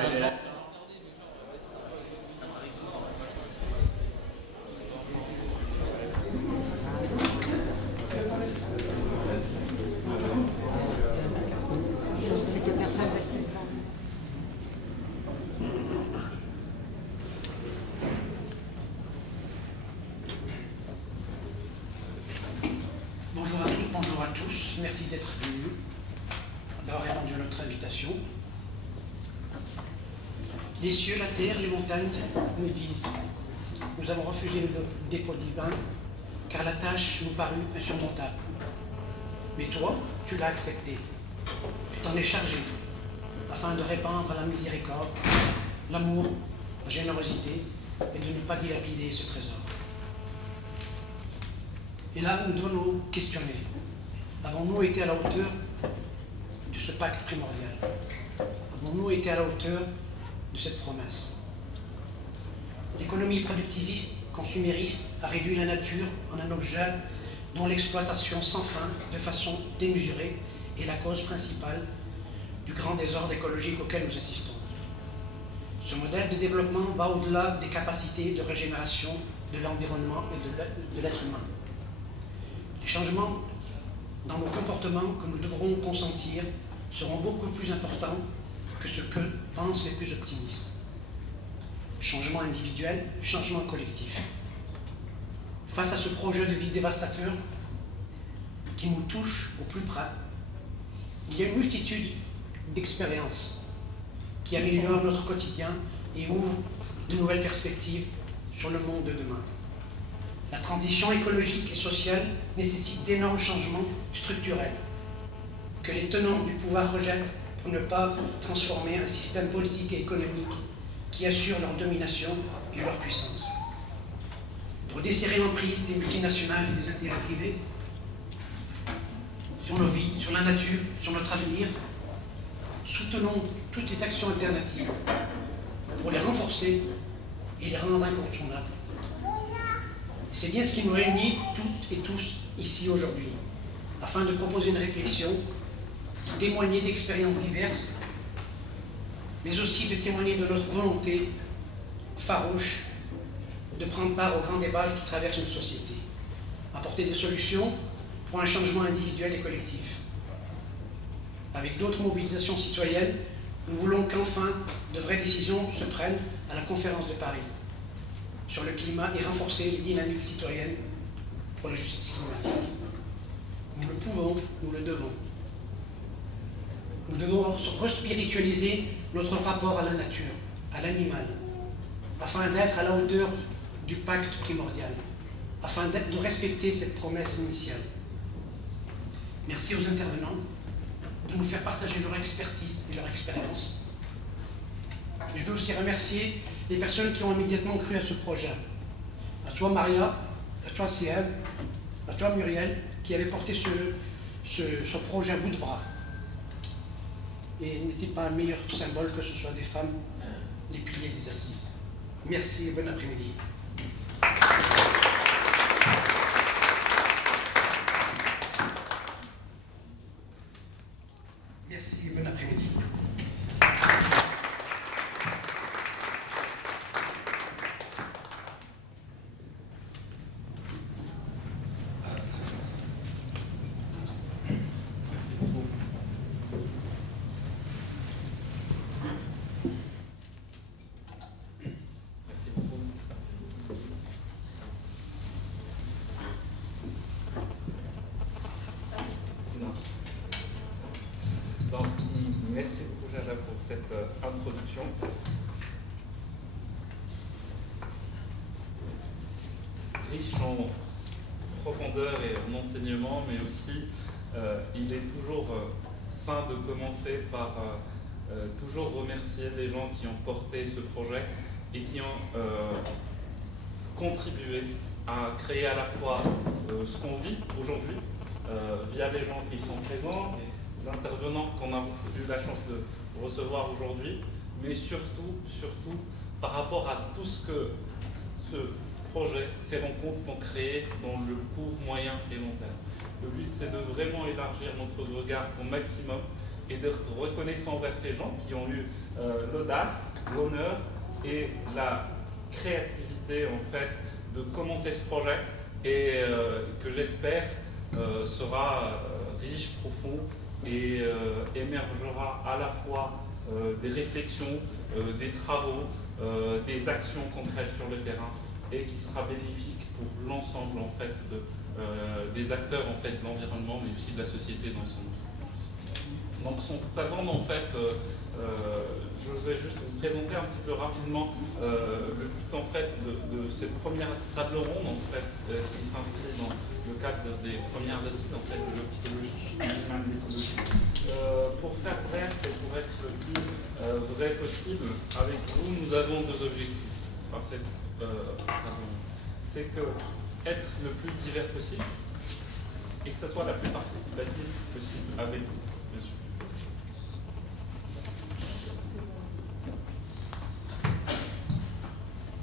Bonjour à toutes, bonjour à tous. Merci d'être venus, d'avoir répondu à notre invitation. Les cieux, la terre, les montagnes nous disent « Nous avons refusé le dépôt divin car la tâche nous parut insurmontable. Mais toi, tu l'as accepté. Tu t'en es chargé afin de répandre la miséricorde, l'amour, la générosité et de ne pas dilapider ce trésor. » Et là, nous devons nous questionner. Avons-nous été à la hauteur de ce pacte primordial? Avons-nous été à la hauteur de cette promesse? L'économie productiviste, consumériste, a réduit la nature en un objet dont l'exploitation sans fin, de façon démesurée, est la cause principale du grand désordre écologique auquel nous assistons. Ce modèle de développement va au-delà des capacités de régénération de l'environnement et de l'être humain. Les changements dans nos comportements que nous devrons consentir seront beaucoup plus importants que ce que pensent les plus optimistes. Changement individuel, changement collectif. Face à ce projet de vie dévastateur qui nous touche au plus près, il y a une multitude d'expériences qui améliorent notre quotidien et ouvrent de nouvelles perspectives sur le monde de demain. La transition écologique et sociale nécessite d'énormes changements structurels que les tenants du pouvoir rejettent pour ne pas transformer un système politique et économique qui assure leur domination et leur puissance. Pour desserrer l'emprise des multinationales et des intérêts privés sur nos vies, sur la nature, sur notre avenir, soutenons toutes les actions alternatives pour les renforcer et les rendre incontournables. C'est bien ce qui nous réunit toutes et tous ici aujourd'hui, afin de proposer une réflexion, de témoigner d'expériences diverses, mais aussi de témoigner de notre volonté farouche de prendre part au grand débat qui traverse notre société, apporter des solutions pour un changement individuel et collectif. Avec d'autres mobilisations citoyennes, nous voulons qu'enfin de vraies décisions se prennent à la conférence de Paris sur le climat et renforcer les dynamiques citoyennes pour la justice climatique. Nous le pouvons, nous le devons. Nous devons respiritualiser notre rapport à la nature, à l'animal, afin d'être à la hauteur du pacte primordial, afin de respecter cette promesse initiale. Merci aux intervenants de nous faire partager leur expertise et leur expérience. Et je veux aussi remercier les personnes qui ont immédiatement cru à ce projet. À toi Maria, à toi CM, à toi Muriel, qui avait porté ce projet à bout de bras. Et n'est-il pas un meilleur symbole que ce soit des femmes, les piliers des assises. Merci et bon après-midi. Merci et bon après-midi. Merci beaucoup Jaja pour cette introduction. Riche en profondeur et en enseignement, mais aussi il est toujours sain de commencer par toujours remercier les gens qui ont porté ce projet et qui ont contribué à créer à la fois ce qu'on vit aujourd'hui via les gens qui sont présents, les intervenants qu'on a eu la chance de recevoir aujourd'hui, mais surtout par rapport à tout ce que ce projet, ces rencontres vont créer dans le court, moyen et long terme. Le but, c'est de vraiment élargir notre regard au maximum et d'être reconnaissant envers ces gens qui ont eu l'audace, l'honneur et la créativité en fait de commencer ce projet et que j'espère sera riche, profond et émergera à la fois des réflexions, des travaux, des actions concrètes sur le terrain et qui sera bénéfique pour l'ensemble en fait des acteurs en fait de l'environnement mais aussi de la société dans son ensemble. Donc avant en fait, je vais juste vous présenter un petit peu rapidement le but en fait de cette première table ronde en fait qui s'inscrit dans le cadre des premières assises en fait de l'ophthalmologie humaine et l'écologie. Pour faire bref et pour être le plus vrai possible avec vous, nous avons deux objectifs. Enfin, c'est que être le plus divers possible et que ce soit la plus participative possible avec vous.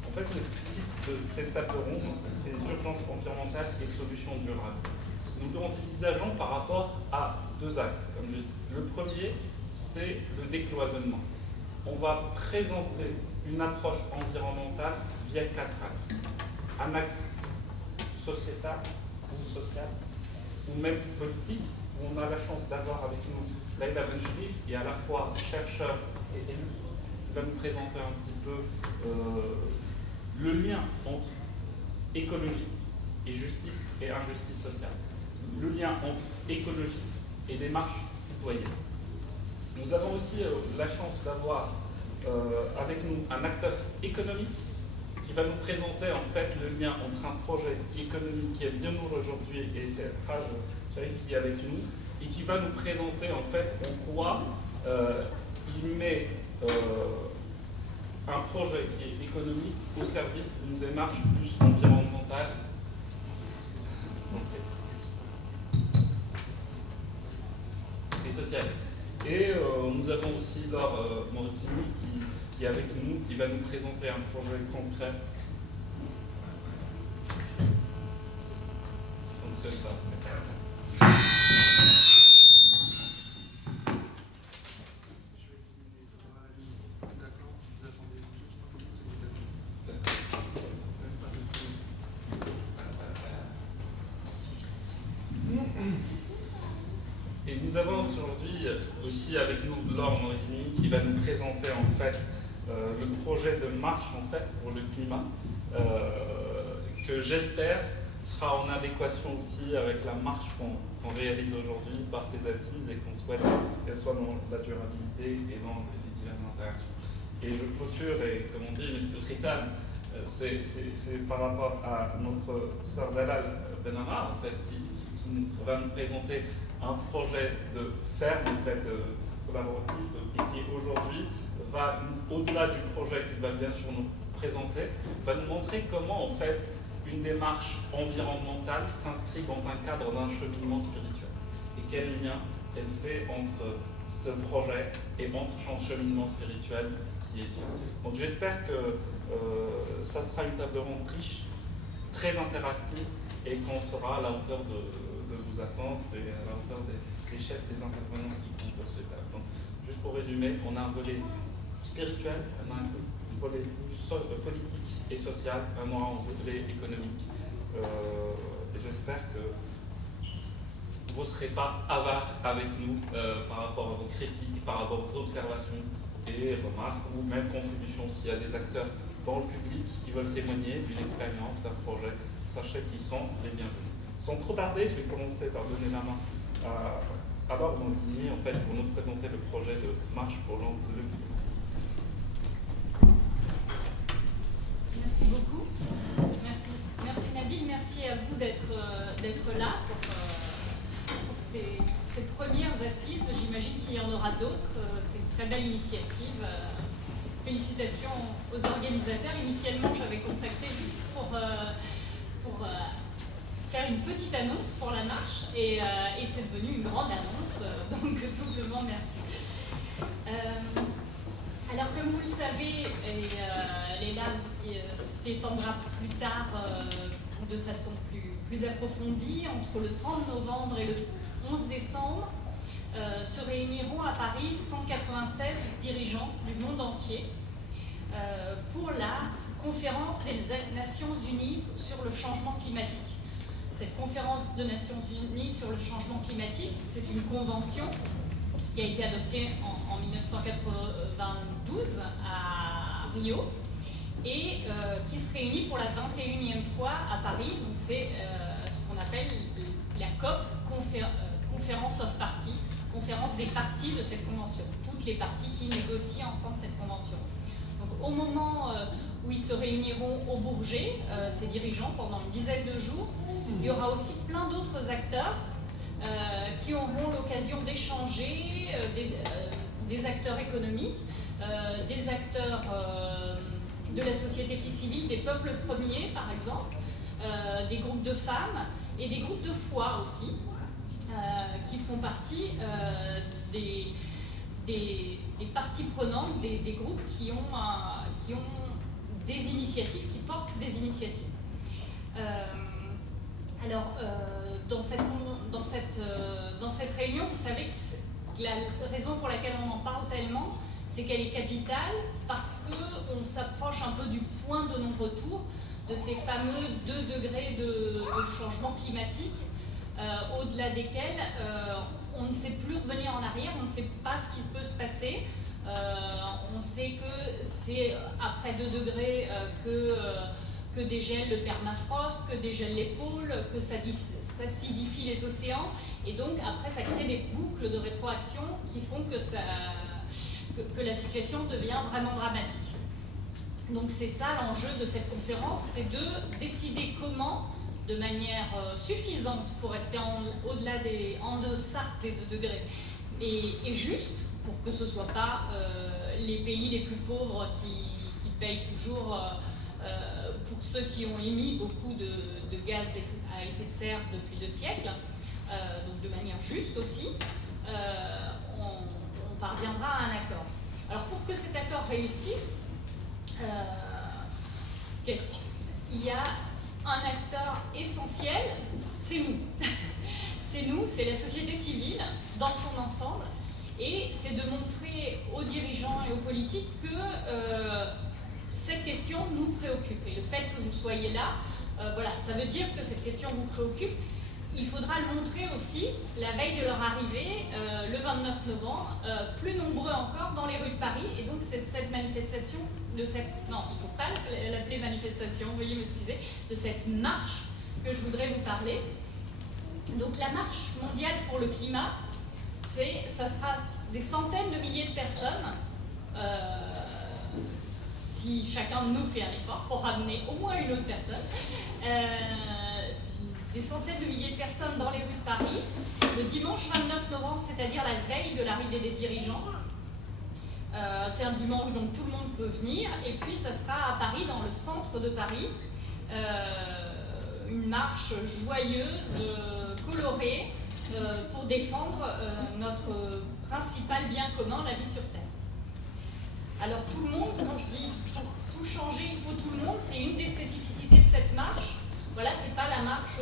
En fait, le titre de cette table ronde, c'est urgence environnementale et solutions durables. Nous l'envisageons par rapport à deux axes, comme je dis. Le premier, c'est le décloisonnement. On va présenter une approche environnementale via quatre axes. Un axe sociétal ou social, ou même politique, où on a la chance d'avoir avec nous Leïla Bencherif, qui est à la fois chercheur et élu, qui va nous présenter un petit peu le lien entre écologie et justice et injustice sociale. Le lien entre écologie et démarche citoyenne. Nous avons aussi la chance d'avoir avec nous un acteur économique qui va nous présenter en fait le lien entre un projet économique qui est bien nous aujourd'hui et c'est Raj Sharif qui est avec nous et qui va nous présenter en fait en quoi il met un projet qui est économique au service d'une démarche plus environnementale et sociale. Et nous avons aussi Laure Morissini qui est avec nous, qui va nous présenter un projet concret. Ça ne fonctionne pas. Et nous avons aujourd'hui aussi avec nous Laure Morissini qui va nous présenter en fait le projet de marche en fait pour le climat que j'espère sera en adéquation aussi avec la marche qu'on réalise aujourd'hui par ces assises et qu'on souhaite qu'elle soit dans la durabilité et dans les diverses interactions. Et je clôture, et comme on dit, Mr. Khitan, c'est par rapport à notre sœur Dalal Benamar en fait, qui va nous présenter un projet de ferme en fait, collaboratif et qui aujourd'hui va, au-delà du projet qu'il va bien sûr nous présenter, va nous montrer comment en fait une démarche environnementale s'inscrit dans un cadre d'un cheminement spirituel et quel lien elle fait entre ce projet et entre son cheminement spirituel qui est ici. Donc j'espère que ça sera une table ronde riche, très interactive et qu'on sera à la hauteur de vos attentes et à la hauteur des richesses des intervenants qui composent ce table. Donc, juste pour résumer, on a un volet spirituel, on a un volet politique et social, on a un volet économique. Et j'espère que vous ne serez pas avares avec nous par rapport à vos critiques, par rapport aux observations et remarques ou même contributions s'il y a des acteurs dans le public qui veulent témoigner d'une expérience, d'un projet. Sachez qu'ils sont les bienvenus. Sans trop tarder, je vais commencer par donner la main à Laure Morissini en fait, pour nous présenter le projet de marche pour le climat. Merci beaucoup. Merci Nabil, merci à vous d'être là pour ces premières assises. J'imagine qu'il y en aura d'autres. C'est une très belle initiative. Félicitations aux organisateurs. Initialement, j'avais contacté juste pour faire une petite annonce pour la marche et c'est devenu une grande annonce, donc doublement merci. Alors comme vous le savez, Leïla s'étendra plus tard de façon plus approfondie entre le 30 novembre et le 11 décembre. se réuniront à Paris 196 dirigeants du monde entier pour la conférence des Nations Unies sur le changement climatique. Cette conférence des Nations Unies sur le changement climatique, c'est une convention qui a été adoptée en 1992 à Rio et qui se réunit pour la 21e fois à Paris. Donc c'est ce qu'on appelle la COP, Conference of Parties, conférence des parties de cette convention, toutes les parties qui négocient ensemble cette convention. Donc au moment où ils se réuniront au Bourget, ces dirigeants, pendant une dizaine de jours, il y aura aussi plein d'autres acteurs qui auront l'occasion d'échanger, des acteurs économiques, des acteurs de la société civile, des peuples premiers par exemple, des groupes de femmes et des groupes de foi aussi, qui font partie des parties prenantes, des groupes qui ont des initiatives, qui portent des initiatives. Alors, dans cette réunion, vous savez que la raison pour laquelle on en parle tellement, c'est qu'elle est capitale parce qu'on s'approche un peu du point de non-retour, de ces fameux 2 degrés de changement climatique, au-delà desquels on ne sait plus revenir en arrière, on ne sait pas ce qui peut se passer. On sait que c'est après 2 degrés que dégèle le permafrost, que dégèle les pôles, que ça acidifie les océans, et donc après ça crée des boucles de rétroaction qui font que la situation devient vraiment dramatique. Donc c'est ça l'enjeu de cette conférence, c'est de décider comment, de manière suffisante pour rester en deçà des 2 degrés, et juste pour que ce ne soit pas les pays les plus pauvres qui payent toujours pour ceux qui ont émis beaucoup de gaz à effet de serre depuis 2 siècles, donc de manière juste aussi, on parviendra à un accord. Alors pour que cet accord réussisse, il y a un acteur essentiel, c'est nous. C'est nous, c'est la société civile dans son ensemble, et c'est de montrer aux dirigeants et aux politiques que cette question nous préoccupe. Et le fait que vous soyez là, voilà, ça veut dire que cette question vous préoccupe. Il faudra le montrer aussi la veille de leur arrivée, le 29 novembre, plus nombreux encore dans les rues de Paris. Et donc cette manifestation, non, il ne faut pas l'appeler manifestation, veuillez m'excuser, de cette marche que je voudrais vous parler. Donc la marche mondiale pour le climat, ça sera des centaines de milliers de personnes, si chacun de nous fait un effort pour ramener au moins une autre personne. Des centaines de milliers de personnes dans les rues de Paris, le dimanche 29 novembre, c'est-à-dire la veille de l'arrivée des dirigeants. C'est un dimanche, donc tout le monde peut venir. Et puis, ça sera à Paris, dans le centre de Paris, une marche joyeuse, colorée, pour défendre notre principal bien commun, la vie sur Terre. Alors, tout le monde, quand je dis pour tout changer, il faut tout le monde, c'est une des spécificités de cette marche. Voilà, c'est pas la marche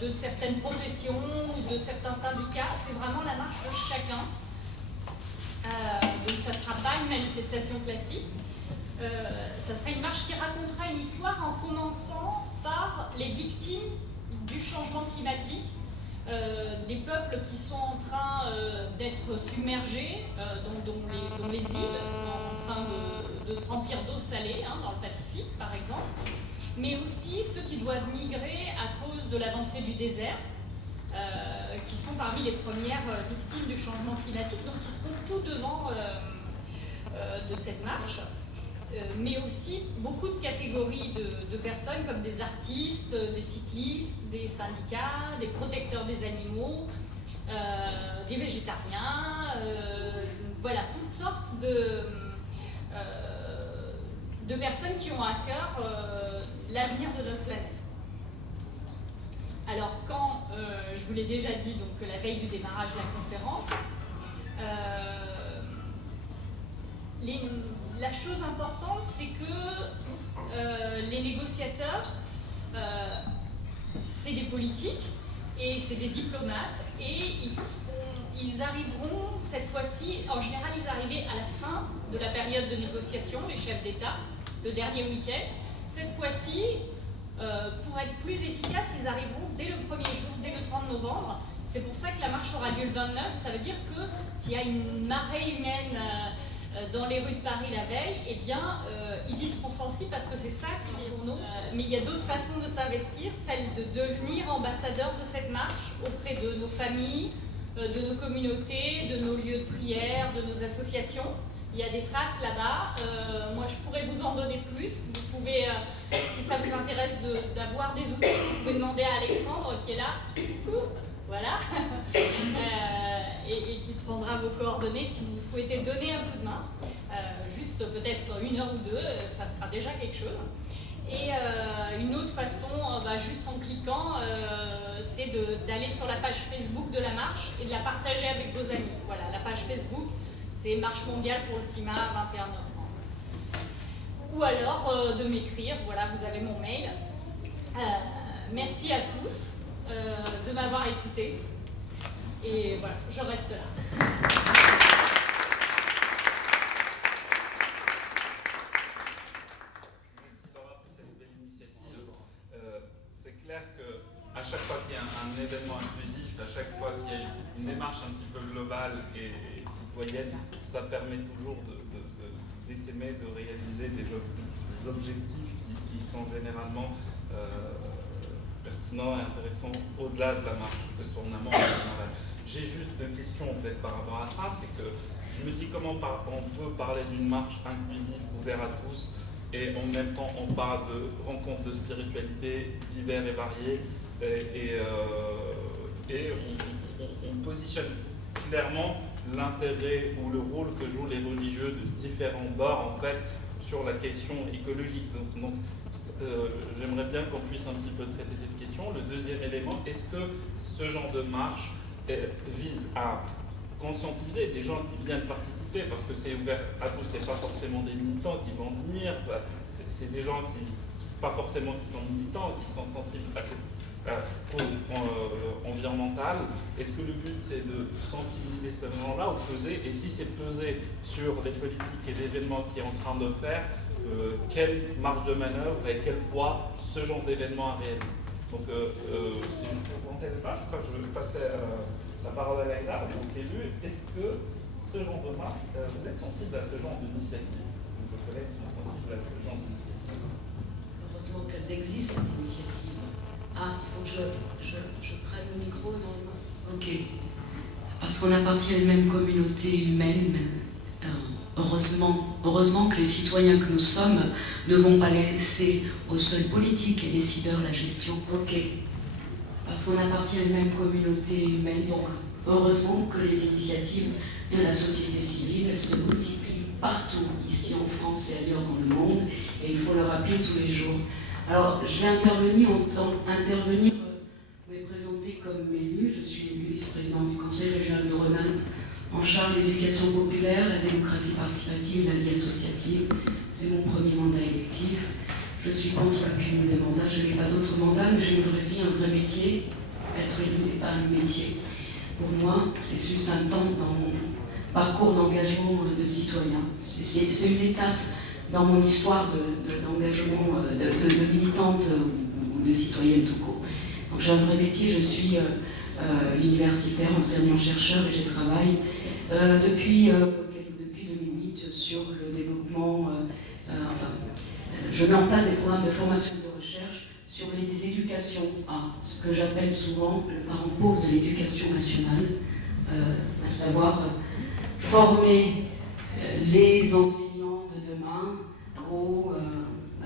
de certaines professions ou de certains syndicats, c'est vraiment la marche de chacun. Donc ça ne sera pas une manifestation classique, ça sera une marche qui racontera une histoire en commençant par les victimes du changement climatique, les peuples qui sont en train d'être submergés, dont les îles sont en train de se remplir d'eau salée, hein, dans le Pacifique par exemple, mais aussi ceux qui doivent migrer à cause de l'avancée du désert, qui sont parmi les premières victimes du changement climatique, donc qui seront tout devant de cette marche, mais aussi beaucoup de catégories de personnes comme des artistes, des cyclistes, des syndicats, des protecteurs des animaux, des végétariens, voilà, toutes sortes de personnes qui ont à cœur l'avenir de notre planète. Alors quand, je vous l'ai déjà dit, donc la veille du démarrage de la conférence, la chose importante, c'est que les négociateurs, c'est des politiques et c'est des diplomates, et ils arriveront cette fois-ci, en général ils arrivaient à la fin de la période de négociation, les chefs d'État, le dernier week-end. Cette fois-ci, pour être plus efficaces, ils arriveront dès le premier jour, dès le 30 novembre. C'est pour ça que la marche aura lieu le 29. Ça veut dire que s'il y a une marée humaine dans les rues de Paris la veille, eh bien, ils y seront sensibles parce que c'est ça qui fait journaux. Mais il y a d'autres façons de s'investir, celle de devenir ambassadeur de cette marche auprès de nos familles, de nos communautés, de nos lieux de prière, de nos associations. Il y a des tracts là-bas. Moi, je pourrais vous en donner plus. Vous pouvez, si ça vous intéresse d'avoir des outils, vous pouvez demander à Alexandre qui est là. Voilà. Et qui prendra vos coordonnées si vous souhaitez donner un coup de main. Juste peut-être 1 heure ou 2, ça sera déjà quelque chose. Et une autre façon, juste en cliquant, c'est d'aller sur la page Facebook de la marche et de la partager avec vos amis. Voilà, la page Facebook, c'est Marche mondiale pour le climat 21 novembre. Ou alors de m'écrire, voilà, vous avez mon mail. Merci à tous de m'avoir écouté. Et voilà, je reste là. Merci Laura pour cette belle initiative. C'est clair qu'à chaque fois qu'il y a un événement inclusif, à chaque fois qu'il y a une démarche un petit peu globale et citoyenne, ça permet toujours d'essaimer de réaliser des objectifs qui sont généralement pertinents et intéressants au-delà de la marche, que ce soit en amont ou en aval. J'ai juste 2 questions en fait par rapport à ça, c'est que je me dis comment on peut parler d'une marche inclusive, ouverte à tous, et en même temps on parle de rencontres de spiritualité divers et variées, et on positionne clairement l'intérêt ou le rôle que jouent les religieux de différents bords en fait sur la question écologique. Donc j'aimerais bien qu'on puisse un petit peu traiter cette question. Le deuxième élément, est-ce que ce genre de marche vise à conscientiser des gens qui viennent participer, parce que c'est ouvert à tous, c'est pas forcément des militants qui vont venir, c'est des gens qui, pas forcément qui sont militants, qui sont sensibles à cette cause environnementale. Est-ce que le but c'est de sensibiliser ces gens-là ou peser, et si c'est peser sur les politiques et l'événement qui est en train de faire, quelle marge de manœuvre et quel poids ce genre d'événement a réellement. Donc si vous ne comprenez pas, je crois que je vais passer la parole à Laila, donc élu. Est-ce que ce genre de marche, vous êtes sensible à ce genre d'initiative? Vos collègues sont sensibles à ce genre d'initiative? Heureusement qu'elles existent, ces initiatives. Ah, il faut que je prenne le micro dans les mains. Ok. Parce qu'on appartient à une même communauté humaine. Heureusement que les citoyens que nous sommes ne vont pas laisser aux seuls politiques et décideurs la gestion. Ok. Parce qu'on appartient à une même communauté humaine, donc heureusement que les initiatives de la société civile se multiplient partout, ici en France et ailleurs dans le monde, et il faut le rappeler tous les jours. Alors, je vais intervenir, me présenter comme élue. Je suis élue vice-présidente du Conseil régional de Rhône-Alpes, en charge de l'éducation populaire, la démocratie participative, la vie associative. C'est mon premier mandat électif. Je suis contre la cumul des mandats. Je n'ai pas d'autres mandats, mais j'ai une vraie vie, un vrai métier. Être élu n'est pas un métier. Pour moi, c'est juste un temps dans mon parcours d'engagement de citoyen. C'est une étape dans mon histoire d'engagement de militante ou de citoyenne tout court. Donc j'ai un vrai métier, je suis universitaire, enseignant-chercheur, et je travaille depuis 2008 sur le développement, je mets en place des programmes de formation et de recherche sur les éducations à ce que j'appelle souvent le parent pauvre de l'éducation nationale, à savoir former les enseignants de demain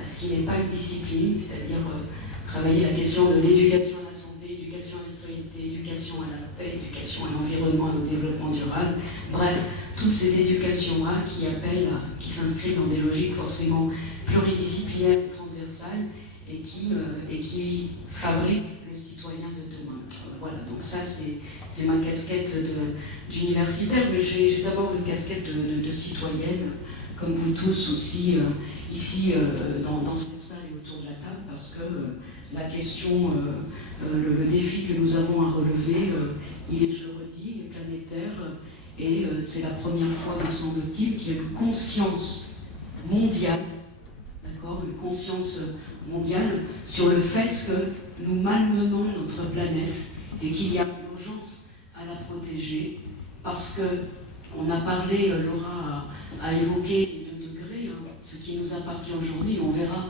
à ce qui n'est pas une discipline, c'est-à-dire travailler la question de l'éducation à la santé, éducation à la citoyenneté, éducation à la paix, éducation à l'environnement et au développement durable. Bref, toutes ces éducations-là qui s'inscrivent dans des logiques forcément pluridisciplinaires et transversales et qui fabriquent le citoyen de demain. Voilà, donc ça c'est ma casquette d'universitaire, mais j'ai d'abord une casquette de citoyenne, comme vous tous aussi, ici dans cette salle et autour de la table, parce que la question, le défi que nous avons à relever, il est, je le redis, il est planétaire. planétaire et c'est la première fois, me semble-t-il, qu'il y a une conscience mondiale, d'accord, une conscience mondiale sur le fait que nous malmenons notre planète et qu'il y a urgence à la protéger parce que on a parlé, Laura a évoqué les 2 degrés, hein, ce qui nous appartient aujourd'hui. On verra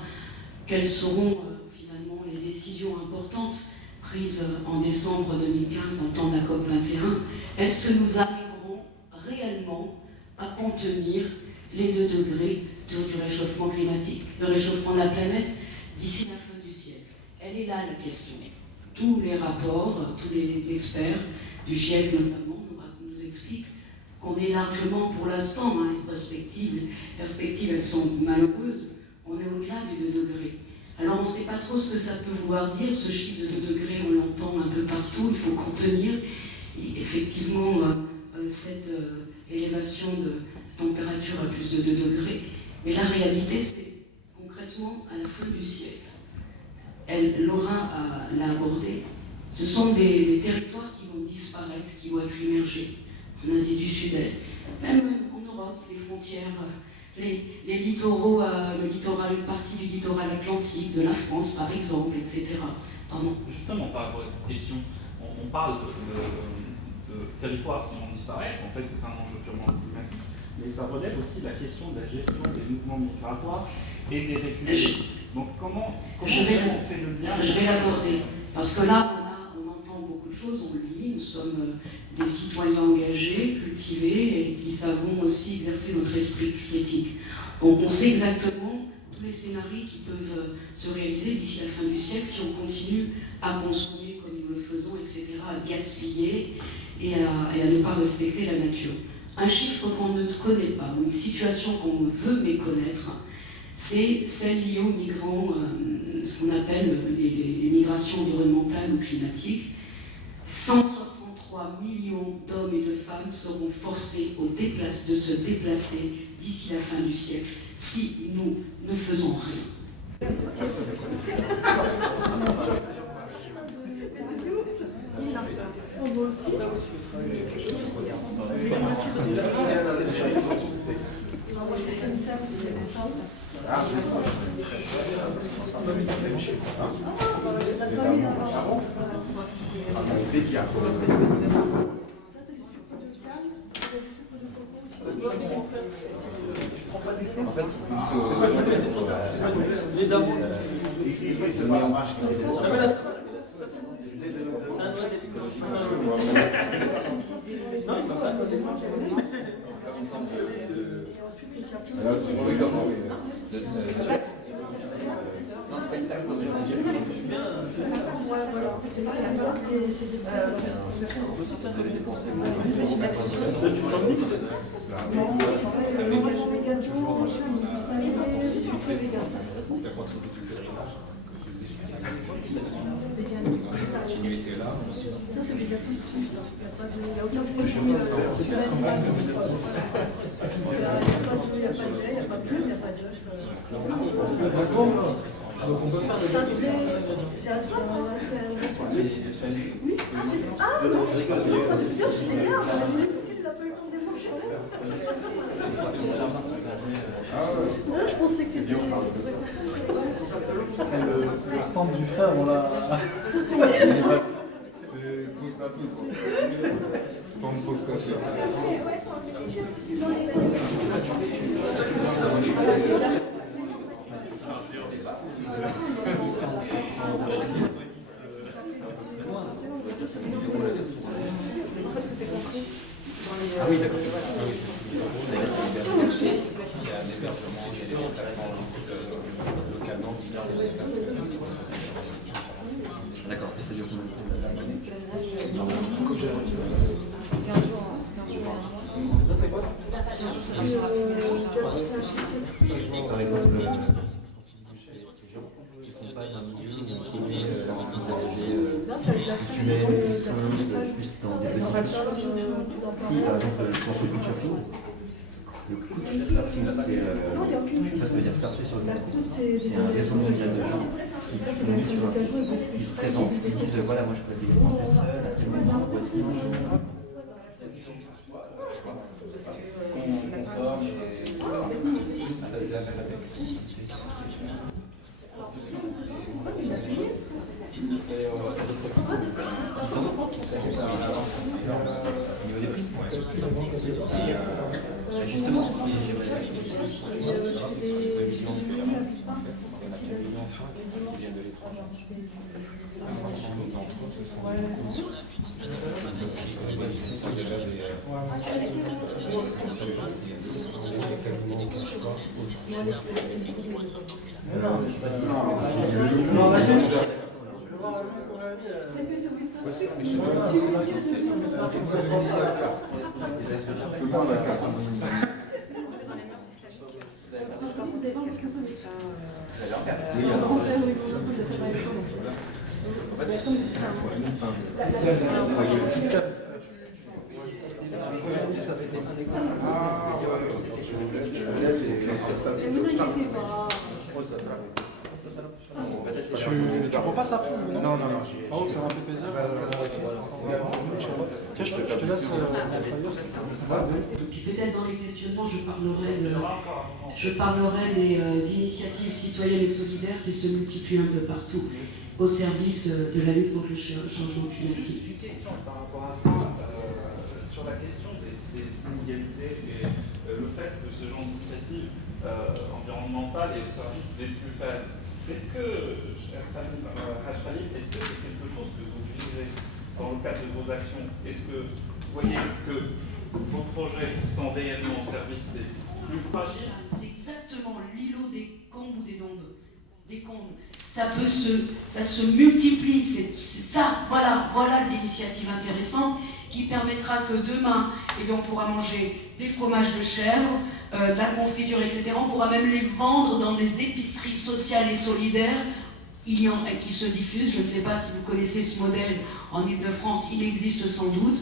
quelles seront finalement les décisions importantes prises en décembre 2015 en temps de la COP21. Est-ce que nous arriverons réellement à contenir les 2 degrés du réchauffement climatique, le réchauffement de la planète d'ici la fin du siècle? Elle est là la question. Tous les rapports, tous les experts du GIEC notamment nous expliquent qu'on est largement, pour l'instant, hein, les perspectives elles sont malheureuses, on est au-delà du 2 degrés. Alors on ne sait pas trop ce que ça peut vouloir dire, ce chiffre de 2 degrés, on l'entend un peu partout, il faut contenir. Et effectivement, cette élévation de température à plus de 2 degrés, mais la réalité c'est concrètement à la fin du siècle. Laura l'a abordé, ce sont des territoires qui vont disparaître, qui vont être immergés en Asie du Sud-Est, même en Europe, les frontières, les littoraux, une partie du littoral atlantique, de la France par exemple, etc. Pardon. Justement, par rapport à cette question, on parle de territoires qui vont disparaître, en fait c'est un enjeu purement climatique, mais ça relève aussi la question de la gestion des mouvements migratoires et des réfugiés. Donc comment on fait le lien? Je vais l'aborder, parce que là on entend beaucoup de choses, on le dit, nous sommes des citoyens engagés, cultivés et qui savons aussi exercer notre esprit critique. On sait exactement tous les scénarios qui peuvent se réaliser d'ici la fin du siècle si on continue à consommer comme nous le faisons, etc., à gaspiller et à ne pas respecter la nature. Un chiffre qu'on ne connaît pas, ou une situation qu'on veut méconnaître, c'est celle liée aux migrants, ce qu'on appelle les migrations environnementales ou climatiques. 163 millions d'hommes et de femmes seront forcés de se déplacer d'ici la fin du siècle si nous ne faisons rien. Ça, c'est déjà tout fou, ça. Il n'y a aucun produit. Il n'y a pas de lait, il n'y a pas de crème, il n'y a pas d'œuf. Donc on peut faire des c'est à toi, ça. Oui. Ah, non, je rigole. Tu les gardes. Est-ce qu'il n'a pas eu le temps de les manger? Je pensais que c'était... Le stand du frère, on l'a... C'est pause café, quoi. Stand pause café. Ah oui, d'accord. Ah oui, c'est un hébergement, il y a des remplacements localement, d'accord, et ça dure combien de temps? Ça, c'est quoi? Par exemple, qui ne sont pas d'un milieu où on connaît les tunnels, les singes, plus dans des petits beach. Si, par exemple, quand je fais beach surfing, le couchsurfing, ça veut dire surfer sur le lac. C'est un réseau mondial de gens qui se met sur un site, qui se présentent, qui disent voilà, moi je peux être des grandes personnes, actuellement, voici. parce que Conforme et la même activité. Justement, Tu repasses après? Non. Oh, ça m'a fait plaisir. Tiens, je te laisse. Puis peut-être dans les questionnements, je parlerai des initiatives citoyennes et solidaires qui se multiplient un peu partout au service de la lutte contre le changement climatique. Une question par rapport à ça, sur la question des inégalités et le fait que ce genre d'initiative environnementale est au service des plus faibles. Est-ce que, est-ce que c'est quelque chose que vous visez dans le cadre de vos actions? Est-ce que vous voyez que vos projets sont réellement au service des plus fragiles? C'est exactement l'îlot des combles ou des nombres. Des combles. Ça se multiplie, c'est ça, voilà l'initiative intéressante qui permettra que demain, on pourra manger des fromages de chèvre, de la confiture, etc. On pourra même les vendre dans des épiceries sociales et solidaires qui se diffusent. Je ne sais pas si vous connaissez ce modèle en Ile-de-France, il existe sans doute.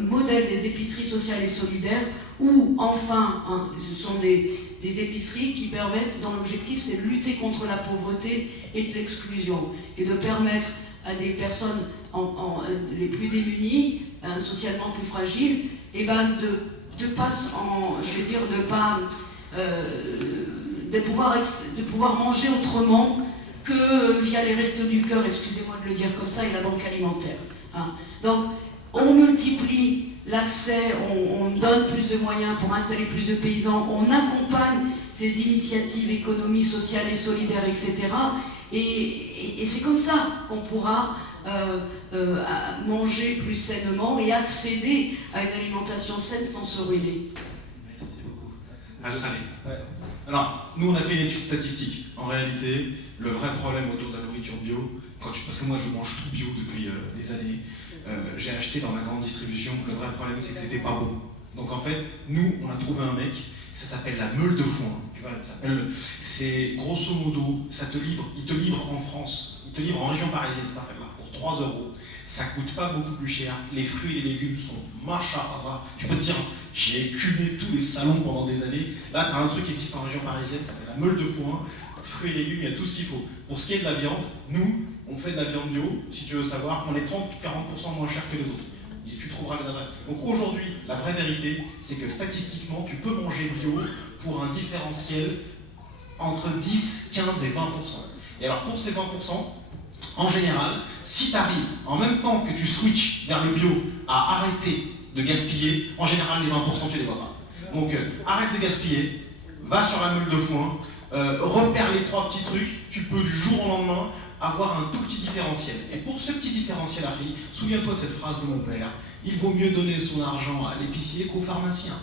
Modèle des épiceries sociales et solidaires, où enfin, ce sont des épiceries qui permettent, dans l'objectif, c'est de lutter contre la pauvreté et de l'exclusion, et de permettre à des personnes les plus démunies, socialement plus fragiles, de pouvoir manger autrement que via les restos du cœur, excusez-moi de le dire comme ça, et la banque alimentaire. Donc, on multiplie l'accès, on donne plus de moyens pour installer plus de paysans, on accompagne ces initiatives économie sociale et solidaire, etc. Et c'est comme ça qu'on pourra manger plus sainement et accéder à une alimentation saine sans se ruiner. Merci beaucoup. Ouais. Alors, nous on a fait une étude statistique. En réalité, le vrai problème autour de la nourriture bio, parce que moi je mange tout bio depuis des années, j'ai acheté dans la grande distribution, le vrai problème c'est que c'était pas bon. Donc en fait, nous on a trouvé un mec, ça s'appelle la meule de foin. Tu vois, c'est grosso modo, il te livre en France, il te livre en région parisienne, cette affaire-là, pour 3 €. Ça coûte pas beaucoup plus cher, les fruits et les légumes sont machallah. Tu peux te dire, j'ai écumé tous les salons pendant des années. Là, tu as un truc qui existe en région parisienne, ça s'appelle la meule de foin. Fruits et légumes, il y a tout ce qu'il faut. Pour ce qui est de la viande, nous, on fait de la viande bio, si tu veux savoir, on est 30-40% moins cher que les autres. Et tu trouveras les adresses. Donc aujourd'hui, la vraie vérité, c'est que statistiquement, tu peux manger bio pour un différentiel entre 10, 15 et 20%. Et alors pour ces 20%, en général, si tu arrives, en même temps que tu switches vers le bio, à arrêter de gaspiller, en général, les 20%, tu les vois pas. Donc arrête de gaspiller, va sur la meule de foin, repère les 3 petits trucs, tu peux du jour au lendemain avoir un tout petit différentiel. Et pour ce petit différentiel, Harry, souviens-toi de cette phrase de mon père, il vaut mieux donner son argent à l'épicier qu'au pharmacien.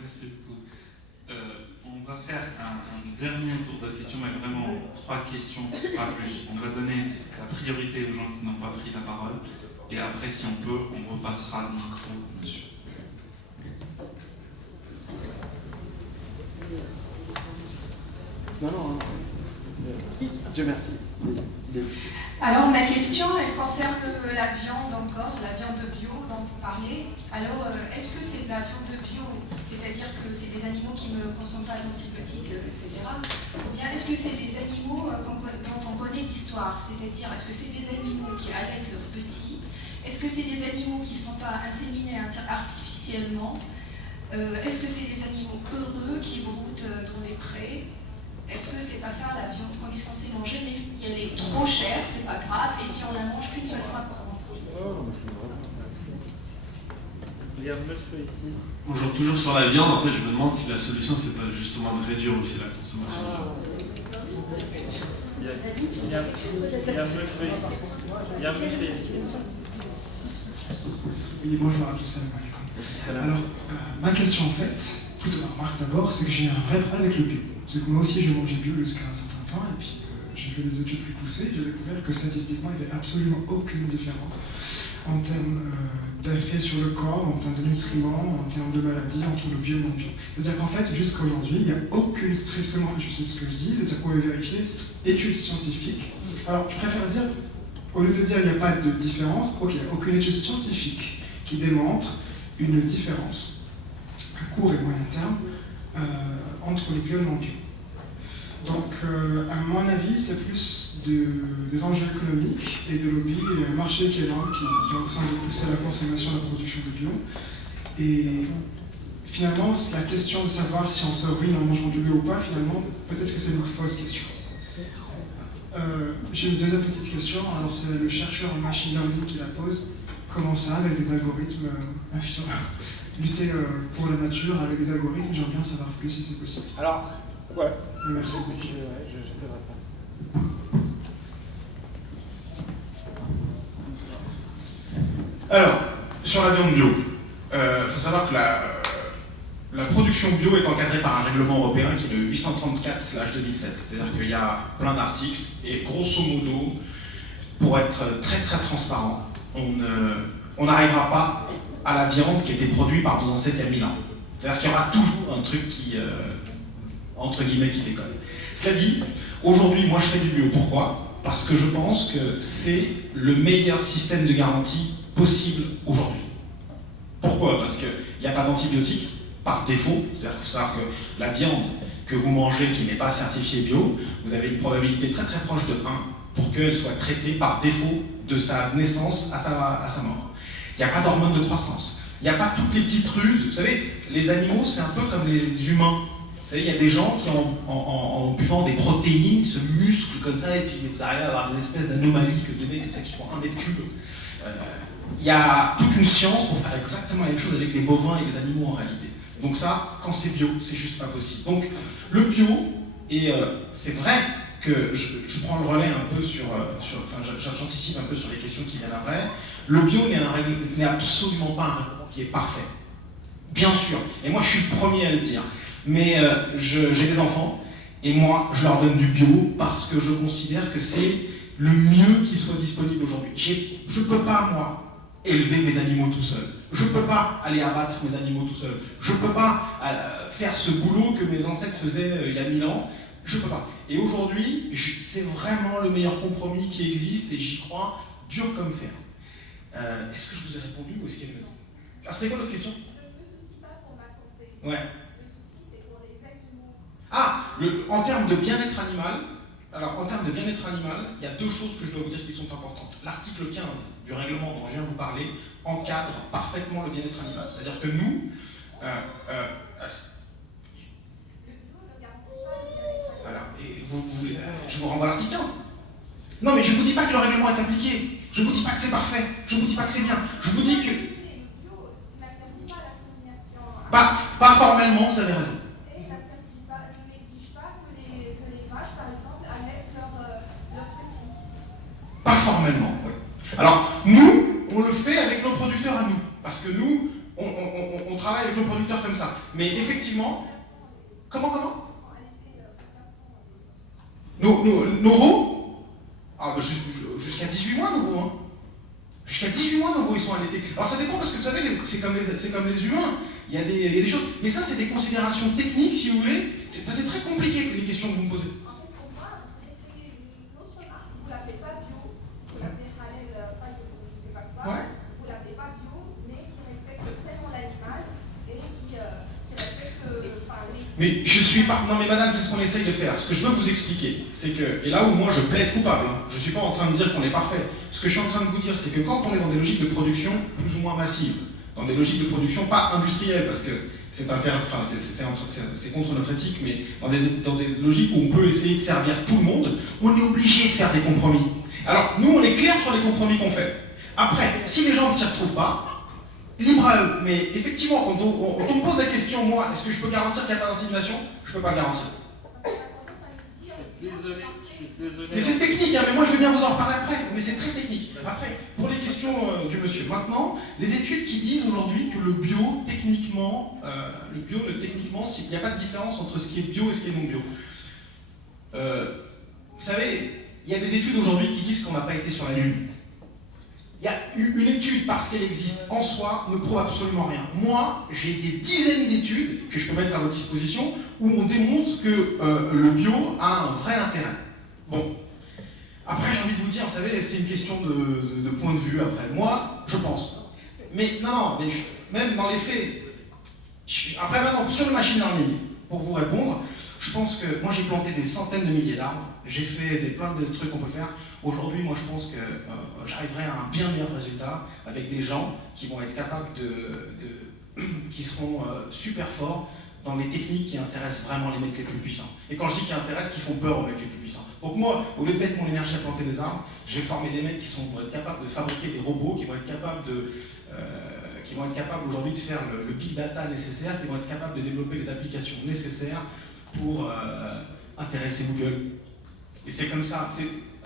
Merci beaucoup. On va faire un dernier tour de questions, mais vraiment 3 questions, pas plus. On va donner la priorité aux gens qui n'ont pas pris la parole. Et après, si on peut, on repassera le micro, monsieur. Non. Dieu merci. Alors ma question, elle concerne la viande encore, la viande bio dont vous parlez. Alors est-ce que c'est de la viande bio, c'est-à-dire que c'est des animaux qui ne consomment pas d'antibiotiques, etc. Ou bien est-ce que c'est des animaux dont on connaît l'histoire, c'est-à-dire est-ce que c'est des animaux qui allaitent leur petits. Est-ce que c'est des animaux qui ne sont pas inséminés artificiellement? Est-ce que c'est des animaux heureux qui broutent dans les prés? Est-ce que c'est pas ça la viande qu'on est censé manger, mais elle est trop chère, c'est pas grave, et si on la mange qu'une seule fois par an? Il y a un monsieur ici. Bonjour, toujours sur la viande, en fait, je me demande si la solution, c'est pas justement de réduire aussi la consommation de viande. Il y a un monsieur ici. Oui, bonjour à tous. Alors, ma question en fait, plutôt ma remarque d'abord, c'est que j'ai un vrai problème avec le bio. Parce que moi aussi je mangeais bio jusqu'à un certain temps, et puis j'ai fait des études plus poussées, j'ai découvert que statistiquement il n'y avait absolument aucune différence en termes d'effet sur le corps, en termes de nutriments, en termes de maladies entre le bio et le non bio. C'est-à-dire qu'en fait, jusqu'à aujourd'hui, il n'y a aucune strictement, je sais ce que je dis, c'est-à-dire qu'on veut vérifier, études scientifiques. Alors, je préfère dire, au lieu de dire il n'y a pas de différence, ok, il n'y a aucune étude scientifique qui démontre une différence à court et moyen terme entre le bio et le non bio. Donc, à mon avis, c'est plus des enjeux économiques et de lobby et un marché qui est là, qui est en train de pousser la consommation et la production de bio. Et finalement, c'est la question de savoir si on se ruine en mangeant du bio ou pas, finalement, peut-être que c'est une fausse question. J'ai une deuxième petite question, alors c'est le chercheur en machine learning qui la pose. Comment ça, avec des algorithmes, lutter pour la nature avec des algorithmes, j'aimerais bien savoir plus si c'est possible. Alors, ouais. Merci. J'essaie de répondre. Alors, sur la viande bio, il faut savoir que la production bio est encadrée par un règlement européen qui est le 834/2007. C'est-à-dire qu'il y a plein d'articles et grosso modo, pour être très très transparent, on n'arrivera pas à la viande qui a été produite par nos ancêtres il y a 1000 ans. C'est-à-dire qu'il y aura toujours un truc qui, entre guillemets, qui déconne. Cela dit, aujourd'hui, moi je fais du bio. Pourquoi? Parce que je pense que c'est le meilleur système de garantie possible aujourd'hui. Pourquoi? Parce qu'il n'y a pas d'antibiotiques par défaut. C'est-à-dire qu'il faut savoir que la viande que vous mangez qui n'est pas certifiée bio, vous avez une probabilité très très proche de 1 pour qu'elle soit traitée par défaut de sa naissance à sa mort. Il n'y a pas d'hormones de croissance. Il n'y a pas toutes les petites ruses. Vous savez, les animaux, c'est un peu comme les humains. Vous savez, il y a des gens qui, en buvant des protéines, se musclent comme ça, et puis vous arrivez à avoir des espèces d'anomalies que données comme ça qui font 1 mètre cube. Il y a toute une science pour faire exactement la même chose avec les bovins et les animaux en réalité. Donc ça, quand c'est bio, c'est juste pas possible. Donc le bio, et c'est vrai que je prends le relais un peu j'anticipe un peu sur les questions qui viennent après. Le bio n'est absolument pas un règlement qui est parfait. Bien sûr, et moi je suis le premier à le dire. Mais j'ai des enfants, et moi je leur donne du bio parce que je considère que c'est le mieux qui soit disponible aujourd'hui. Je ne peux pas, moi, élever mes animaux tout seul. Je ne peux pas aller abattre mes animaux tout seul. Je ne peux pas faire ce boulot que mes ancêtres faisaient il y a 1000 ans. Je ne peux pas. Et aujourd'hui, c'est vraiment le meilleur compromis qui existe, et j'y crois, dur comme fer. Est-ce que je vous ai répondu ou est-ce qu'il y a une autre? Ah, c'était quoi l'autre question? Je ne me soucie pas pour ma santé. Ouais. Le souci, c'est pour les animaux. Ah, en termes de bien-être animal, il y a 2 choses que je dois vous dire qui sont importantes. L'article 15 du règlement dont je viens de vous parler encadre parfaitement le bien-être animal. C'est-à-dire que nous, je vous renvoie à l'article 15. Non, mais je ne vous dis pas que le règlement est appliqué. Je ne vous dis pas que c'est parfait. Je ne vous dis pas que c'est bien. Je vous dis que... Pas formellement, vous avez raison. Et n'exige pas que les vaches, par exemple, allaitent leurs petits. Pas formellement, oui. Alors, nous, on le fait avec nos producteurs à nous. Parce que nous, on travaille avec nos producteurs comme ça. Mais effectivement... Comment Nos veaux? Ah, bah, jusqu'à 18 mois, nos veaux, hein. Jusqu'à 18 mois, nos veaux, ils sont allaités. Alors ça dépend, parce que vous savez, c'est comme les humains. Il y a des choses... Mais ça, c'est des considérations techniques, si vous voulez. C'est très compliqué, les questions que vous me posez. En fait, pour moi, vous mettez une autre marque, vous ne l'appelez pas bio, vous l'appelez halal, pas bio, je ne sais pas quoi. Ouais. Vous ne l'appelez pas bio, mais qui respecte tellement l'animal et qui respecte... Mais je suis pas... Non mais madame, c'est ce qu'on essaye de faire. Ce que je veux vous expliquer, c'est que... Et là où moi je plaide coupable, hein, je suis pas en train de dire qu'on est parfait. Ce que je suis en train de vous dire, c'est que quand on est dans des logiques de production plus ou moins massives, dans des logiques de production pas industrielles, parce que c'est contre notre éthique, mais dans des logiques où on peut essayer de servir tout le monde, on est obligé de faire des compromis. Alors, nous, on est clair sur les compromis qu'on fait. Après, si les gens ne s'y retrouvent pas, libre à eux. Mais effectivement, quand on me pose la question, moi, est-ce que je peux garantir qu'il n'y a pas d'insémination? Je ne peux pas le garantir. Je suis désolé. Mais c'est technique, hein, mais moi je veux bien vous en reparler après, mais c'est très technique. Après, pour les questions du monsieur, maintenant, les études qui disent aujourd'hui que le bio, techniquement, il n'y a pas de différence entre ce qui est bio et ce qui est non bio. Vous savez, il y a des études aujourd'hui qui disent qu'on n'a pas été sur la Lune. Il y a une étude, parce qu'elle existe en soi, ne prouve absolument rien. Moi, j'ai des dizaines d'études que je peux mettre à votre disposition où on démontre que le bio a un vrai intérêt. Bon. Après, j'ai envie de vous dire, vous savez, c'est une question de point de vue, après. Moi, je pense. Mais non, mais même dans les faits, après maintenant, sur le machine learning, pour vous répondre, je pense que moi j'ai planté des centaines de milliers d'arbres, j'ai fait plein de trucs qu'on peut faire. Aujourd'hui, moi je pense que j'arriverai à un bien meilleur résultat avec des gens qui vont être capables qui seront super forts dans les techniques qui intéressent vraiment les mecs les plus puissants. Et quand je dis qui intéressent, qui font peur aux mecs les plus puissants. Donc moi, au lieu de mettre mon énergie à planter des arbres, je vais former des mecs qui vont être capables de fabriquer des robots, qui vont être capables aujourd'hui de faire le big data nécessaire, qui vont être capables de développer les applications nécessaires pour intéresser Google. Et c'est comme ça.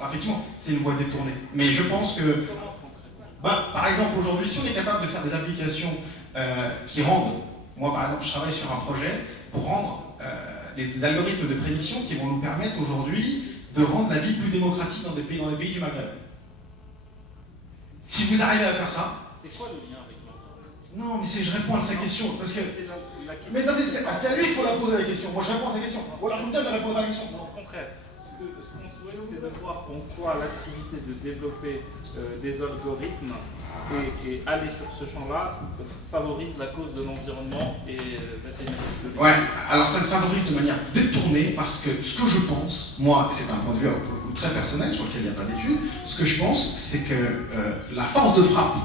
Effectivement, c'est une voie détournée. Mais je pense que, par exemple, aujourd'hui, si on est capable de faire des applications qui rendent, moi par exemple, je travaille sur un projet pour rendre des algorithmes de prédiction qui vont nous permettre aujourd'hui de rendre la vie plus démocratique dans des pays du Maghreb. Si vous arrivez à faire ça... C'est quoi le lien avec l'Europe? Non, mais je réponds à sa question, parce que... Mais attendez, c'est à lui qu'il faut la poser la question. Moi, je réponds à sa question. Ou alors, je vous donne de répondre à la question. Non, au contraire. Ce qu'on souhaite, c'est de voir en quoi l'activité de développer des algorithmes et aller sur ce champ-là favorise la cause de l'environnement et la Ouais, alors ça le favorise de manière détournée parce que ce que je pense, moi, c'est un point de vue pour le coup très personnel sur lequel il n'y a pas d'études, ce que je pense, c'est que la force de frappe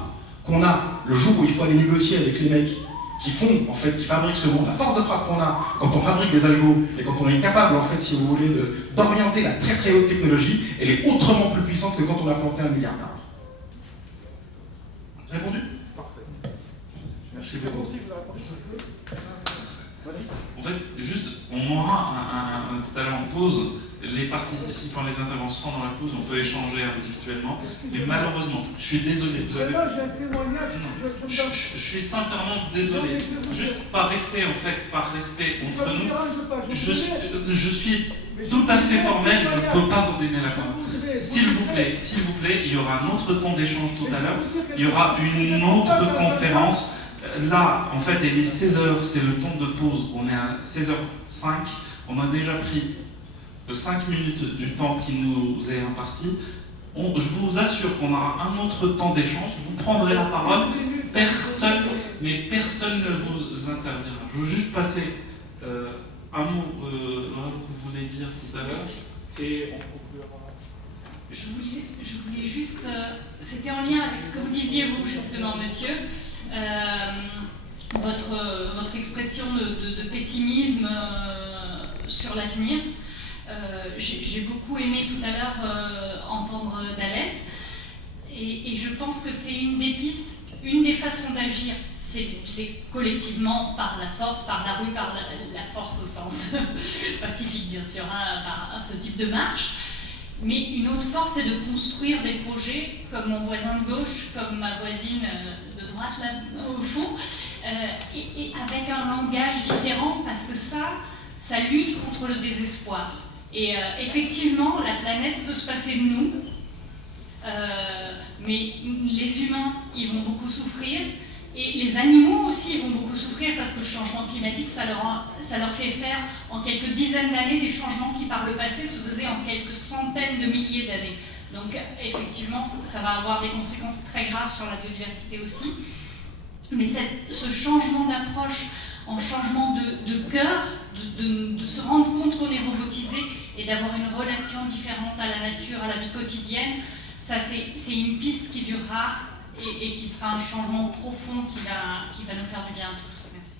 qu'on a le jour où il faut aller négocier avec les mecs qui fabriquent ce monde, la force de frappe qu'on a quand on fabrique des algos et quand on est capable, en fait, si vous voulez, d'orienter la très très haute technologie, elle est autrement plus puissante que quand on a planté 1 milliard d'arbres. Répondu? Parfait. Merci beaucoup. En fait, juste, on aura tout à l'heure en pause, les participants, les intervenants dans la pause, on peut échanger individuellement, mais malheureusement, je suis désolé, vous avez... J'ai un témoignage. Je suis sincèrement désolé, juste par respect en fait, par respect entre nous, je suis tout à fait formel, je ne peux pas vous donner la parole. S'il vous plaît, il y aura un autre temps d'échange tout à l'heure, il y aura une autre conférence. Là, en fait, il est 16h, c'est le temps de pause, on est à 16h05, on a déjà pris 5 minutes du temps qui nous est imparti. Je vous assure qu'on aura un autre temps d'échange, vous prendrez la parole, personne ne vous interdira. Je veux juste passer un mot que vous voulez dire tout à l'heure, et on conclura. Je voulais juste, c'était en lien avec ce que vous disiez vous justement, monsieur, votre expression de pessimisme sur l'avenir. J'ai beaucoup aimé tout à l'heure entendre Dalel, et je pense que c'est une des pistes, une des façons d'agir, c'est collectivement par la force, par la rue, par la force au sens pacifique bien sûr, hein, par ce type de marche. Mais une autre force, c'est de construire des projets comme mon voisin de gauche, comme ma voisine de droite, là, au fond, et avec un langage différent, parce que ça lutte contre le désespoir. Et effectivement, la planète peut se passer de nous, mais les humains, ils vont beaucoup souffrir, et les animaux aussi vont beaucoup souffrir parce que le changement climatique, ça leur fait faire en quelques dizaines d'années des changements qui par le passé se faisaient en quelques centaines de milliers d'années. Donc effectivement, ça va avoir des conséquences très graves sur la biodiversité aussi. Mais ce changement d'approche en changement de cœur, de se rendre compte qu'on est robotisé et d'avoir une relation différente à la nature, à la vie quotidienne, ça c'est une piste qui durera et qui sera un changement profond qui va nous faire du bien à tous. Merci.